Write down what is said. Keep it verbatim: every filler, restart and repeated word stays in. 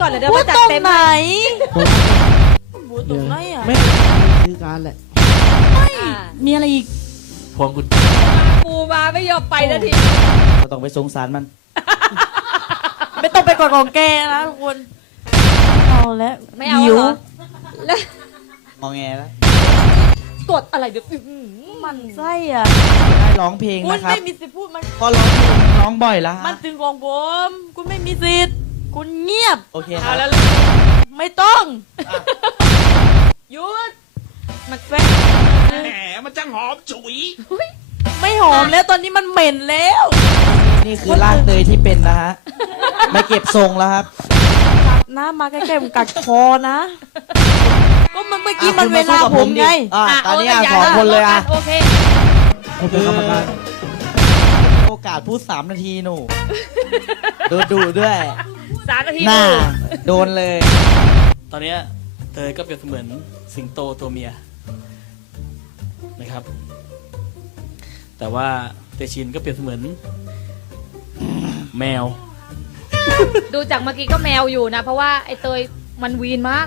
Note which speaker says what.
Speaker 1: ก่อนเลยเดี๋ยว
Speaker 2: พู
Speaker 1: มา
Speaker 2: ด
Speaker 1: จัด
Speaker 2: ตรง
Speaker 1: เต็ม
Speaker 2: ไหน
Speaker 3: พูดตรงไหนอ่ะ
Speaker 2: ไม่
Speaker 3: คือการแหละ
Speaker 1: อ่า
Speaker 2: มีอะไรอีก
Speaker 4: พวงกุญ
Speaker 1: ปูมาไม่ยอมไปนาที
Speaker 3: ก็ต้องไปสงสารมัน
Speaker 2: ไม่ต้องไปกดของแกนะทุกคนเอาแล้ว
Speaker 1: ไม่เอา
Speaker 2: หิว
Speaker 1: เหรอแล้ว
Speaker 3: มองแงแล้ว
Speaker 1: ตรวจอะไรเดี๋ยวอื้อหือ
Speaker 2: มันไส้อ่ะ
Speaker 3: ให้ร้องเพลง
Speaker 2: คุณ
Speaker 3: นะครับ
Speaker 2: ไม่มีสิทธิ์พูดมัน
Speaker 3: ก็ร้องเพลงร้องบ่อยแล้วฮะ
Speaker 2: มันถึงของผมคุณไม่มีสิทธิ์คุณเงียบ
Speaker 3: โอเคค
Speaker 1: เอา
Speaker 3: รับ
Speaker 1: แล้ว
Speaker 2: ไม่ต้อง
Speaker 1: หยุดมัน
Speaker 2: แฟน
Speaker 4: แหมมันจังหอมฉุย
Speaker 2: ไม่หอมแล้วตอนนี้มันเหม็นแล้ว
Speaker 3: นี่คือร่างเตยที่เป็นนะฮะ ไม่เก็บทรงแล้วครับ
Speaker 2: กัดนะมาใกล้ๆผมกัดคอนะ ก็มันเมื่อกี้มันเวลา
Speaker 3: อ่ะ
Speaker 2: ผ
Speaker 3: คุณ
Speaker 2: ม
Speaker 3: สู้กับดิ
Speaker 2: ไง
Speaker 3: อ่ะ
Speaker 1: อ่ะ
Speaker 3: ตอนนี้อ่ะ
Speaker 1: โเค
Speaker 3: สองคนเลยอ่ะ
Speaker 1: โอเค
Speaker 3: ผมเป็นกรรมการโอกาสพูดสามนาทีหนูดูดูด้วย
Speaker 1: สามนาที
Speaker 3: หน้า
Speaker 1: ดู
Speaker 3: โดนเลย
Speaker 4: ตอนเนี้ยเตยก็เปรียบเสมือนสิงโตตัวเมียนะครับ แต่ว่าเตชินก็เปรียบเสมือนแมว
Speaker 1: ดูจากเมื่อกี้ก็แมวอยู่นะ เพราะว่าไอ้เตยมันวีนมาก